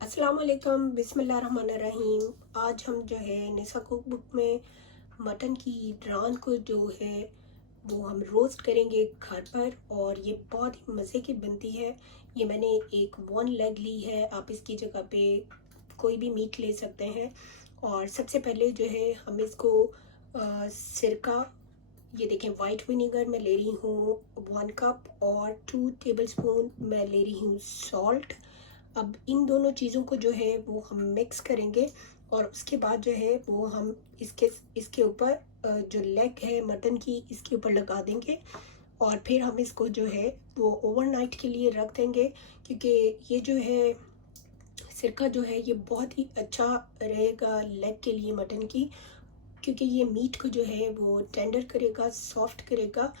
अस्सलाम वालेकुम बिस्मिल्लाहिर्रहमानिर्रहीम। आज हम जो है निसा कुक बुक में मटन की ड्रान को जो है वो हम रोस्ट करेंगे घर पर, और ये बहुत ही मज़े की बनती है। ये मैंने एक वन लेग ली है, आप इसकी जगह पे कोई भी मीट ले सकते हैं। और सबसे पहले जो है हम इसको सिरका, ये देखें वाइट विनेगर मैं ले रही हूँ 1 कप, और 2 टेबलस्पून मैं ले रही हूँ सॉल्ट। अब इन दोनों चीज़ों को जो है वो हम मिक्स करेंगे, और उसके बाद जो है वो हम इसके इसके ऊपर जो लेग है मटन की इसके ऊपर लगा देंगे, और फिर हम इसको जो है वो ओवरनाइट के लिए रख देंगे। क्योंकि ये जो है सिरका जो है ये बहुत ही अच्छा रहेगा लेग के लिए मटन की, क्योंकि ये मीट को जो है वो टेंडर करेगा, सॉफ्ट करेगा,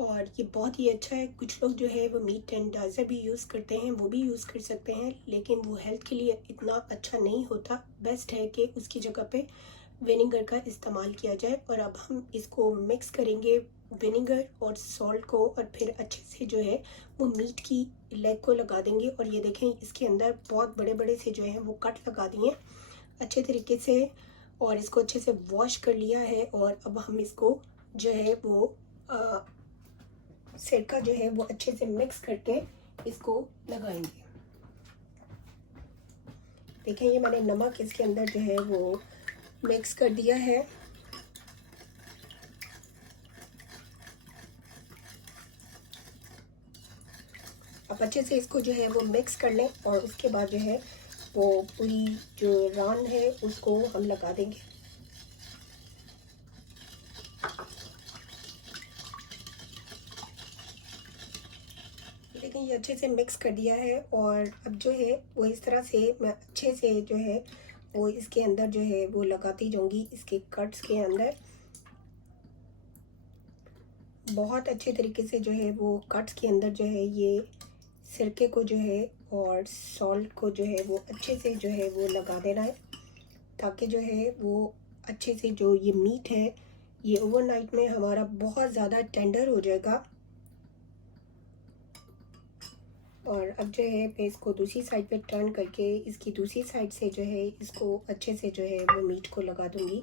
और ये बहुत ही अच्छा है। कुछ लोग जो है वो मीट टेंडराइज़र भी यूज़ करते हैं, वो भी यूज़ कर सकते हैं, लेकिन वो हेल्थ के लिए इतना अच्छा नहीं होता। बेस्ट है कि उसकी जगह पे विनेगर का इस्तेमाल किया जाए। और अब हम इसको मिक्स करेंगे विनेगर और सॉल्ट को, और फिर अच्छे से जो है वो मीट की लेग को लगा देंगे। और ये देखें इसके अंदर बहुत बड़े बड़े से जो हैं वो कट लगा दिए अच्छे तरीके से, और इसको अच्छे से वॉश कर लिया है। और अब हम इसको जो है वो सिरका जो है वो अच्छे से मिक्स करके इसको लगाएंगे। देखें ये मैंने नमक इसके अंदर जो है वो मिक्स कर दिया है। अब अच्छे से इसको जो है वो मिक्स कर लें, और उसके बाद जो है वो पूरी जो रान है उसको हम लगा देंगे। लेकिन ये अच्छे से मिक्स कर दिया है, और अब जो है वो इस तरह से मैं अच्छे से जो है वो इसके अंदर जो है वो लगाती जाऊंगी, इसके कट्स के अंदर बहुत अच्छे तरीके से जो है वो कट्स के अंदर जो है ये सिरके को जो है और सॉल्ट को जो है वो अच्छे से जो है वो लगा देना है, ताकि जो है वो अच्छे से जो ये मीट है ये ओवरनाइट में हमारा बहुत ज़्यादा टेंडर हो जाएगा। और अब जो है मैं इसको दूसरी साइड पे टर्न करके इसकी दूसरी साइड से जो है इसको अच्छे से जो है वो मीट को लगा दूंगी।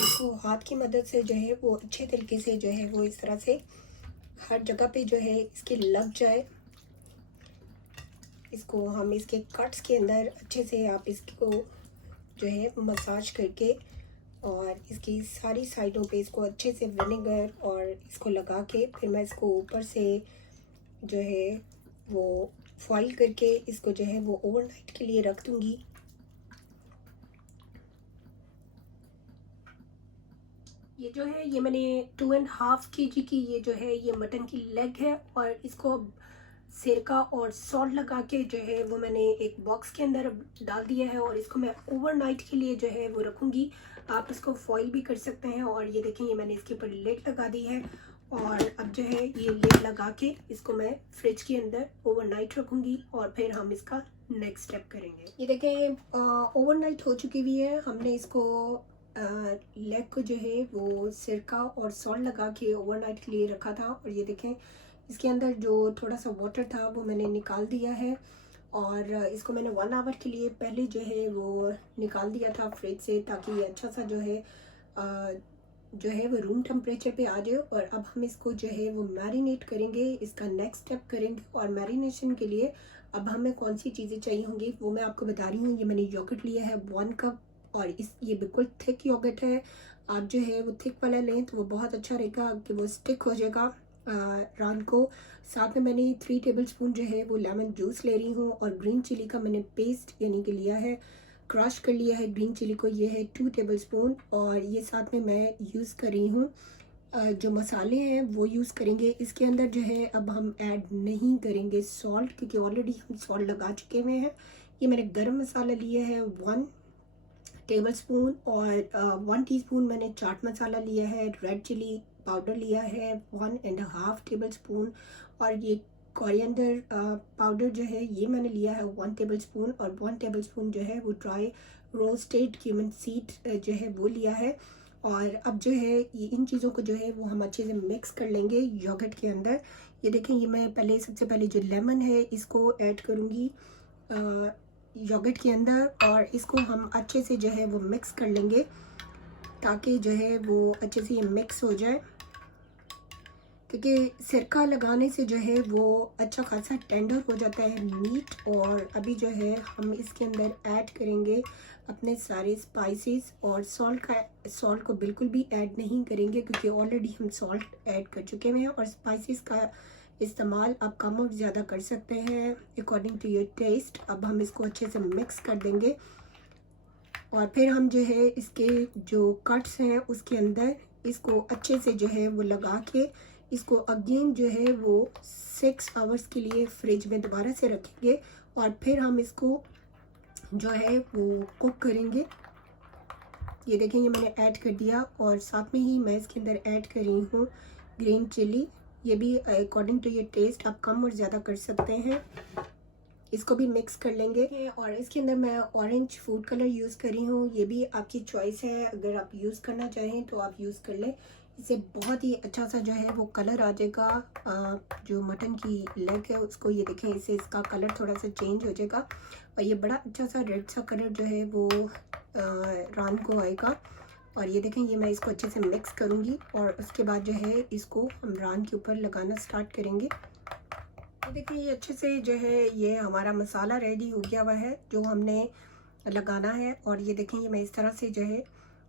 इसको हाथ की मदद से जो है वो अच्छे तरीके से जो है वो इस तरह से हर जगह पे जो है इसके लग जाए। इसको हम इसके कट्स के अंदर अच्छे से आप इसको जो है मसाज करके, और इसकी सारी साइडों पे इसको अच्छे से विनेगर और इसको लगा के फिर मैं इसको ऊपर से जो है वो फॉइल करके इसको जो है वो ओवरनाइट के लिए रख दूंगी। ये जो है ये मैंने 2.5 kg की ये जो है ये मटन की लेग है, और इसको सिरका और सॉल्ट लगा के जो है वो मैंने एक बॉक्स के अंदर डाल दिया है, और इसको मैं ओवरनाइट के लिए जो है वो रखूँगी। आप इसको फॉइल भी कर सकते हैं। और ये देखें ये मैंने इसके ऊपर लेड लगा दी है, और अब जो है ये लेड लगा के इसको मैं फ्रिज के अंदर ओवरनाइट रखूँगी, और फिर हम इसका नेक्स्ट स्टेप करेंगे। ये देखें ओवरनाइट हो चुकी हुई है। हमने इसको लेग को जो है वो सिरका और सॉल्ट लगा के ओवरनाइट के लिए रखा था, और ये देखें इसके अंदर जो थोड़ा सा वाटर था वो मैंने निकाल दिया है। और इसको मैंने 1 आवर के लिए पहले जो है वो निकाल दिया था फ्रिज से, ताकि ये अच्छा सा जो है वो रूम टेम्परेचर पे आ जाए। और अब हम इसको जो है वो मैरिनेट करेंगे, इसका नेक्स्ट स्टेप करेंगे। और मैरिनेशन के लिए अब हमें कौन सी चीज़ें चाहिए होंगी वो मैं आपको बता रही हूँ। ये मैंने योगर्ट लिया है 1 कप, और ये बिल्कुल थिक योगर्ट है। आप जो है वो थिक वाला लें तो वो बहुत अच्छा रहेगा कि वो स्टिक हो जाएगा रान को। साथ में मैंने 3 टेबलस्पून जो है वो लेमन जूस ले रही हूँ, और ग्रीन चिली का मैंने पेस्ट यानी कि लिया है, क्रश कर लिया है ग्रीन चिली को, ये है 2 टेबलस्पून। और ये साथ में मैं यूज़ कर रही हूँ जो मसाले हैं वो यूज़ करेंगे इसके अंदर। जो है अब हम ऐड नहीं करेंगे सॉल्ट, क्योंकि ऑलरेडी हम सॉल्ट लगा चुके हुए हैं। ये मैंने गरम मसाला लिया है 1 टेबलस्पून, और 1 टीस्पून मैंने चाट मसाला लिया है, रेड चिली पाउडर लिया है 1.5 टेबल स्पून, और ये कोरिएंडर पाउडर जो है ये मैंने लिया है 1 टेबल स्पून, और 1 टेबल स्पून जो है वो ड्राई रोस्टेड क्यूमिन सीड जो है वो लिया है। और अब जो है ये इन चीज़ों को जो है वो हम अच्छे से मिक्स कर लेंगे योगर्ट के अंदर। ये देखें, ये मैं सबसे पहले जो लेमन है इसको ऐड करूँगी योगर्ट के अंदर, और इसको हम अच्छे से जो है वो मिक्स कर लेंगे ताकि जो है वो अच्छे से ये मिक्स हो जाए, क्योंकि सिरका लगाने से जो है वो अच्छा खासा टेंडर हो जाता है मीट। और अभी जो है हम इसके अंदर ऐड करेंगे अपने सारे स्पाइसेस, और सॉल्ट को बिल्कुल भी ऐड नहीं करेंगे क्योंकि ऑलरेडी हम सॉल्ट ऐड कर चुके हैं। और स्पाइसेस का इस्तेमाल आप कम और ज़्यादा कर सकते हैं अकॉर्डिंग टू योर टेस्ट। अब हम इसको अच्छे से मिक्स कर देंगे, और फिर हम जो है इसके जो कट्स हैं उसके अंदर इसको अच्छे से जो है वो लगा के इसको अगेन जो है वो 6 आवर्स के लिए फ्रिज में दोबारा से रखेंगे, और फिर हम इसको जो है वो कुक करेंगे। ये देखें, ये मैंने ऐड कर दिया, और साथ में ही मैं इसके अंदर ऐड कर रही हूँ ग्रीन चिली। ये भी अकॉर्डिंग टू योर टेस्ट आप कम और ज़्यादा कर सकते हैं। इसको भी मिक्स कर लेंगे, और इसके अंदर मैं ऑरेंज फूड कलर यूज़ कर रही हूँ। ये भी आपकी चॉइस है, अगर आप यूज़ करना चाहें तो आप यूज़ कर लें। इससे बहुत ही अच्छा सा जो है वो कलर आ जाएगा जो मटन की लेग है उसको। ये देखें, इससे इसका कलर थोड़ा सा चेंज हो जाएगा, और ये बड़ा अच्छा सा रेड सा कलर जो है वो रान को आएगा। और ये देखें, ये मैं इसको अच्छे से मिक्स करूँगी, और उसके बाद जो है इसको हम रान के ऊपर लगाना स्टार्ट करेंगे। ये देखिए, ये अच्छे से जो है ये हमारा मसाला रेडी हो गया हुआ है जो हमने लगाना है। और ये देखें, ये मैं इस तरह से जो है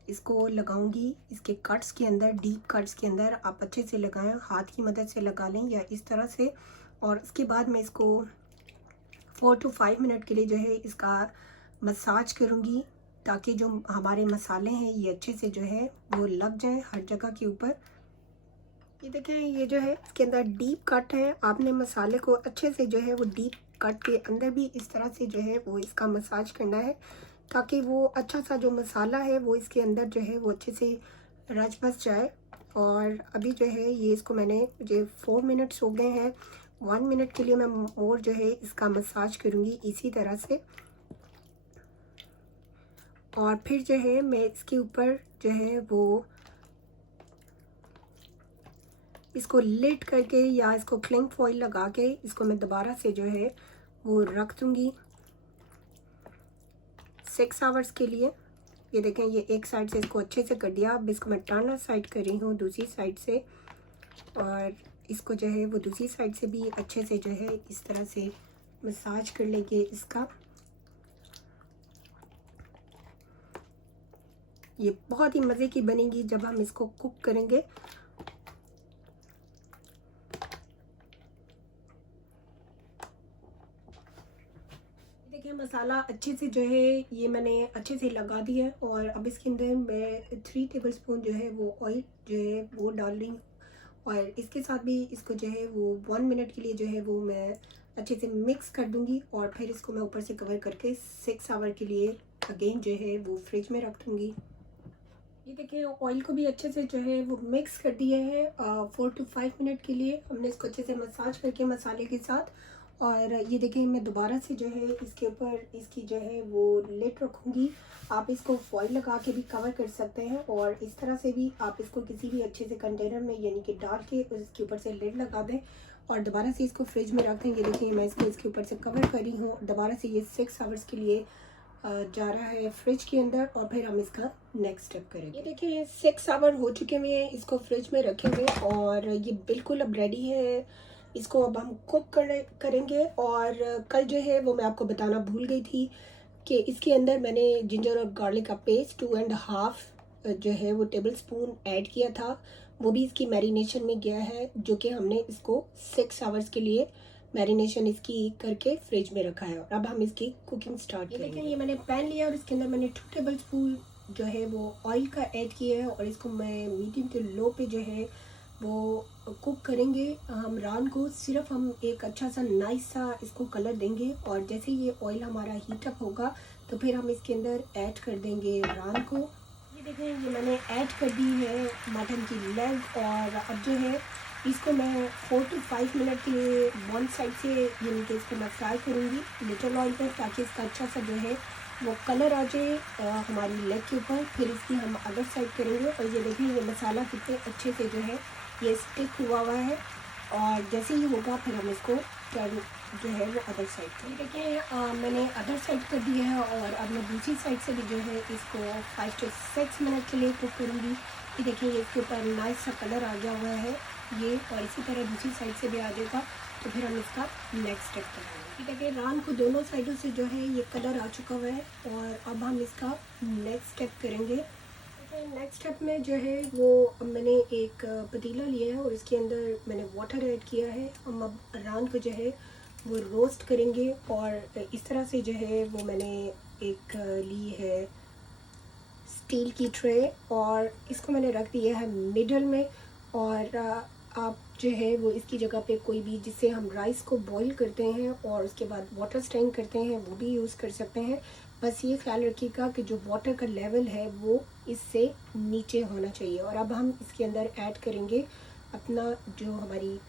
इसको लगाऊंगी इसके कट्स के अंदर, डीप कट्स के अंदर। आप अच्छे से लगाएं, हाथ की मदद से लगा लें या इस तरह से। और उसके बाद मैं इसको 4 to 5 मिनट के लिए जो है इसका मसाज करूंगी, ताकि जो हमारे मसाले हैं ये अच्छे से जो है वो लग जाएं हर जगह के ऊपर। ये देखें, ये जो है इसके अंदर डीप कट है। आपने मसाले को अच्छे से जो है वो डीप कट के अंदर भी इस तरह से जो है वो इसका मसाज करना है, ताकि वो अच्छा सा जो मसाला है वो इसके अंदर जो है वो अच्छे से रच बस जाए। और अभी जो है ये इसको मैंने मुझे 4 मिनट्स हो गए हैं। 1 मिनट के लिए मैं और जो है इसका मसाज करूँगी इसी तरह से। और फिर जो है मैं इसके ऊपर जो है वो इसको लिड करके या इसको क्लिंग फॉइल लगा के इसको मैं दोबारा से जो है वो रख दूँगी 6 आवर्स के लिए। ये देखें, ये एक साइड से इसको अच्छे से कर दिया। अब इसको मैं टर्नर साइड कर रही हूँ दूसरी साइड से, और इसको जो है वो दूसरी साइड से भी अच्छे से जो है इस तरह से मसाज कर लेंगे इसका। ये बहुत ही मज़े की बनेगी जब हम इसको कुक करेंगे। देखिए, मसाला अच्छे से जो है ये मैंने अच्छे से लगा दिया है, और अब इसके अंदर मैं 3 टेबलस्पून जो है वो ऑयल जो है वो डाल रही हूँ। और इसके साथ भी इसको जो है वो 1 मिनट के लिए जो है वो मैं अच्छे से मिक्स कर दूँगी, और फिर इसको मैं ऊपर से कवर करके 6 आवर के लिए अगेन जो है वो फ्रिज में रख दूँगी। ये देखिए, ऑयल को भी अच्छे से जो है वो मिक्स कर दिया है 4 to 5 मिनट के लिए हमने इसको अच्छे से मसाज करके मसाले के साथ। और ये देखिए, मैं दोबारा से जो है इसके ऊपर इसकी जो है वो लिड रखूँगी। आप इसको फॉइल लगा के भी कवर कर सकते हैं, और इस तरह से भी आप इसको किसी भी अच्छे से कंटेनर में यानी कि डाल के इसके ऊपर से लिड लगा दें और दोबारा से इसको फ्रिज में रख दें। ये देखिए, मैं इसको इसके ऊपर से कवर कर रही हूँ। दोबारा से ये 6 आवर्स के लिए जा रहा है फ्रिज के अंदर, और फिर हम इसका नेक्स्ट स्टेप करेंगे। ये देखिए, 6 आवर हो चुके हैं इसको फ्रिज में रखे हुए, और ये बिल्कुल अब रेडी है। इसको अब हम कुक करेंगे। और कल जो है वो मैं आपको बताना भूल गई थी कि इसके अंदर मैंने जिंजर और गार्लिक का पेस्ट 2.5 जो है वो टेबल स्पून ऐड किया था, वो भी इसकी मैरिनेशन में गया है, जो कि हमने इसको 6 आवर्स के लिए मैरिनेशन इसकी करके फ्रिज में रखा है। और अब हम इसकी कुकिंग स्टार्ट करेंगे। देखिए, ये मैंने पैन लिया और इसके अंदर मैंने 2 टेबल स्पून जो है वो ऑयल का ऐड किया है, और इसको मैं मीडियम टू लो पे जो है वो कुक करेंगे। हम रान को सिर्फ हम एक अच्छा सा नाइस सा इसको कलर देंगे, और जैसे ये ऑयल हमारा हीटअप होगा तो फिर हम इसके अंदर ऐड कर देंगे रान को। ये देखें ये मैंने ऐड कर दी है मटन की लेग, और अब जो है इसको मैं 4 to 5 मिनट के लिए वन साइड से यानी कि इसको मैं फ्राई करूँगी लिटिल ऑयल पर, ताकि इसका अच्छा सा जो है वो कलर आ जाए हमारी लेग के ऊपर। फिर इसकी हम अदर साइड करेंगे, और ये देखिए ये मसाला कितने अच्छे से जो है ये स्टिक हुआ है, और जैसे ही होगा फिर हम इसको टर्न जो है वो अदर साइड करें। देखिए मैंने अदर साइड कर दिया है, और अब मैं दूसरी साइड से भी जो है इसको 5 to 6 मिनट के लिए कुक करूँगी। ये देखिए ये इसके ऊपर नाइस सा कलर आ गया हुआ है ये, और इसी तरह दूसरी साइड से भी आ जाएगा। तो फिर हम इसका नेक्स्ट स्टेप करेंगे। देखिए रान को दोनों साइडों से जो है ये कलर आ चुका हुआ है, और अब हम इसका नेक्स्ट स्टेप करेंगे। नेक्स्ट स्टेप में जो है वो मैंने एक पतीला लिया है, और इसके अंदर मैंने वाटर ऐड किया है। हम अब रान को जो है वो रोस्ट करेंगे, और इस तरह से जो है वो मैंने एक ली है स्टील की ट्रे, और इसको मैंने रख दिया है मिडल में। और आप जो है वो इसकी जगह पे कोई भी जिससे हम राइस को बॉईल करते हैं और उसके बाद वाटर स्ट्रेन करते हैं वो भी यूज़ कर सकते हैं। बस ये ख्याल रखिएगा कि जो वाटर का लेवल है वो इससे नीचे होना चाहिए। और अब हम इसके अंदर ऐड करेंगे अपना जो हमारी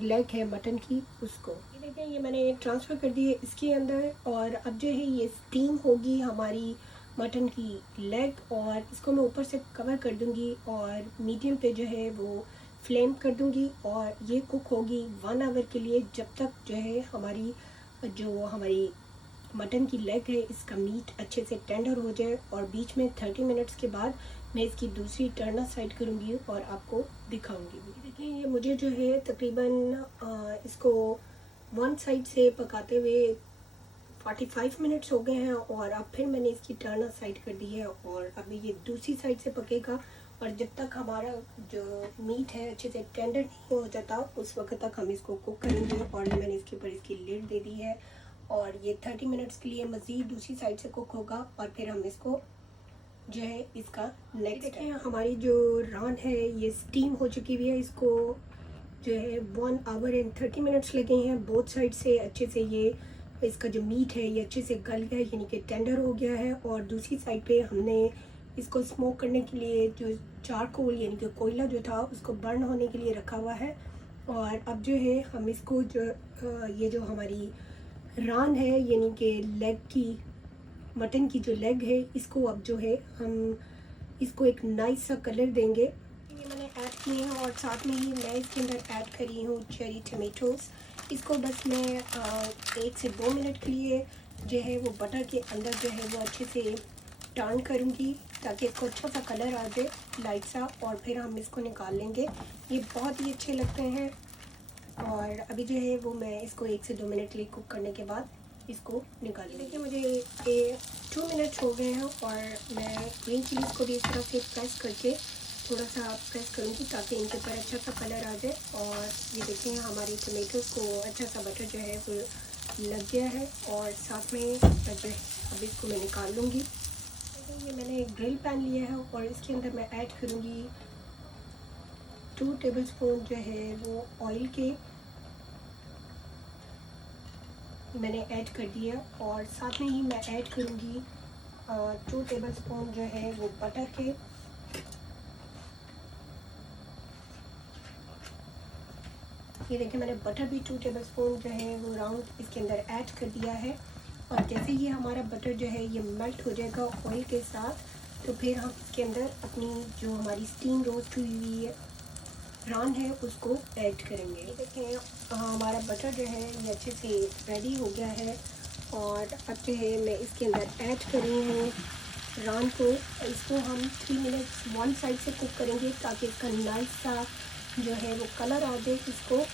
लेग है मटन की, उसको। ये देखें ये मैंने ट्रांसफ़र कर दी है इसके अंदर, और अब जो है ये स्टीम होगी हमारी मटन की लेग, और इसको मैं ऊपर से कवर कर दूंगी और मीडियम पे जो है वो फ्लेम कर दूंगी, और ये कुक होगी 1 आवर के लिए, जब तक जो है हमारी मटन की लेग है इसका मीट अच्छे से टेंडर हो जाए। और बीच में 30 मिनट्स के बाद मैं इसकी दूसरी टर्नर साइड करूँगी और आपको दिखाऊंगी भी। देखिए ये मुझे जो है तकरीबन इसको वन साइड से पकाते हुए 45 मिनट्स हो गए हैं, और अब फिर मैंने इसकी टर्नर साइड कर दी है, और अभी ये दूसरी साइड से पकेगा। और जब तक हमारा जो मीट है अच्छे से टेंडर नहीं हो जाता उस वक्त तक हम इसको कुक करेंगे। और मैंने इसके ऊपर इसकी लिड दे दी है, और ये 30 मिनट्स के लिए मज़ीद दूसरी साइड से कुक होगा, और फिर हम इसको जो है इसका नेक्स्ट देखें हमारी जो रान है ये स्टीम हो चुकी हुई है। इसको जो है 1 आवर एंड 30 मिनट्स लगे हैं बोथ साइड से। अच्छे से ये इसका जो मीट है ये अच्छे से गल गया है, यानी कि टेंडर हो गया है। और दूसरी साइड पे हमने इसको स्मोक करने के लिए जो चारकोल यानी कि कोयला जो था उसको बर्न होने के लिए रखा हुआ है। और अब जो है हम इसको ये जो हमारी रान है यानी कि लेग की मटन की जो लेग है इसको अब जो है हम इसको एक नाइस सा कलर देंगे। ये मैंने ऐड किए हैं, और साथ में ही मैं इसके अंदर ऐड करी हूँ चेरी टमेटोज़। इसको बस मैं 1 से 2 मिनट के लिए जो है वो बटर के अंदर जो है वो अच्छे से टर्न करूँगी, ताकि इसको अच्छा सा कलर आ जाए लाइट सा, और फिर हम इसको निकाल लेंगे। ये बहुत ही अच्छे लगते हैं। और अभी जो है वो मैं इसको 1 से 2 मिनट के लिए कुक करने के बाद इसको निकाल लेंगे। देखिए मुझे 2 मिनट्स हो गए हैं, और मैं ग्रीन चिलीज़ को भी इस तरह से प्रेस करके थोड़ा सा प्रेस करूँगी ताकि इनके ऊपर अच्छा सा कलर आ जाए। और ये देखिए हमारी टमेटोज़ को अच्छा सा बटर जो है वो लग गया है, और साथ में जो है अब इसको मैं निकाल लूँगी। ये मैंने एक ग्रिल पैन लिया है, और इसके अंदर मैं ऐड करूँगी 2 टेबलस्पून जो है वो ऑयल के मैंने ऐड कर दिया, और साथ में ही मैं ऐड करूँगी 2 टेबलस्पून जो है वो बटर के। ये देखिए मैंने बटर भी 2 टेबलस्पून जो है वो राउंड इसके अंदर ऐड कर दिया है। और जैसे ही हमारा बटर जो है ये मेल्ट हो जाएगा ऑयल के साथ, तो फिर हम इसके अंदर अपनी जो हमारी स्टीम रोस्ट हुई हुई है रान है उसको ऐड करेंगे। ये देखें हमारा बटर जो है ये अच्छे से रेडी हो गया है, और अब जो है मैं इसके अंदर ऐड कर रही हूँ रान को। इसको हम 3 मिनट्स वन साइड से कुक करेंगे ताकि इसका नाइस सा जो है वो कलर आ जाए। इसको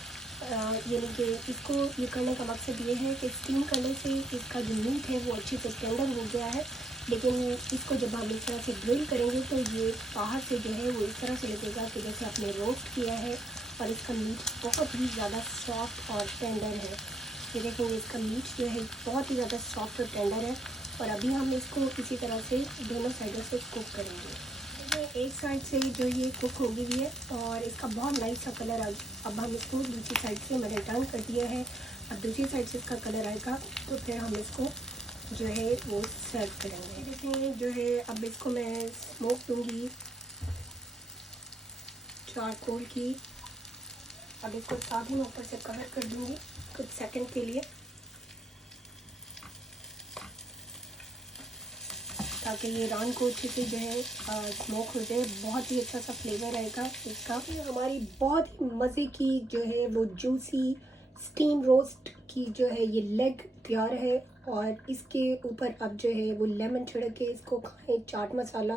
यानी कि इसको ये करने का मकसद ये है कि स्टीम करने से इसका जो मीट है वो अच्छे से टेंडर हो गया है, लेकिन इसको जब हम इस तरह से ग्रिल करेंगे तो ये बाहर से जो है वो इस तरह से लगेगा कि जैसे आपने रोस्ट किया है, और इसका मीट बहुत ही ज़्यादा सॉफ्ट और टेंडर है। ये देखेंगे इसका मीट जो है बहुत ही ज़्यादा सॉफ्ट और टेंडर है। और अभी हम इसको इसी तरह से दोनों साइडों से कुक करेंगे। एक साइड से जो ये कुक हो गई है, और इसका बहुत नाइस सा कलर आ। अब हम इसको दूसरी साइड से मैंने टर्न कर दिया है। अब दूसरी साइड से इसका कलर आएगा तो फिर हम इसको जो है वो सर्व करेंगे। देखें जो है अब इसको मैं स्मोक दूंगी चारकोल की। अब इसको साथ ही मैं ऊपर से कवर कर दूंगी कुछ सेकंड के लिए, ताकि ये रान को अच्छे से जो है स्मोक हो जाए। बहुत ही अच्छा सा फ्लेवर आएगा इसका। हमारी बहुत ही मज़े की जो है वो जूसी स्टीम रोस्ट की जो है ये लेग तैयार है। और इसके ऊपर अब जो है वो लेमन छिड़क के इसको खाएं, चाट मसाला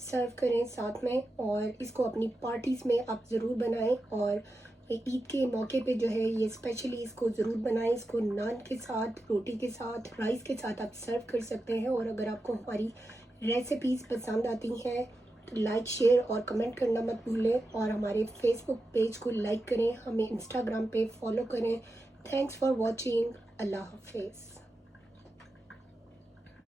सर्व करें साथ में। और इसको अपनी पार्टीज़ में आप ज़रूर बनाएं। और ईद के मौके पे जो है ये स्पेशली इसको ज़रूर बनाएं। इसको नान के साथ, रोटी के साथ, राइस के साथ आप सर्व कर सकते हैं। और अगर आपको हमारी रेसिपीज़ पसंद आती हैं तो लाइक, शेयर और कमेंट करना मत भूलें। और हमारे फेसबुक पेज को लाइक करें, हमें इंस्टाग्राम पे फॉलो करें। Thanks for watching. अल्लाह हाफिज़।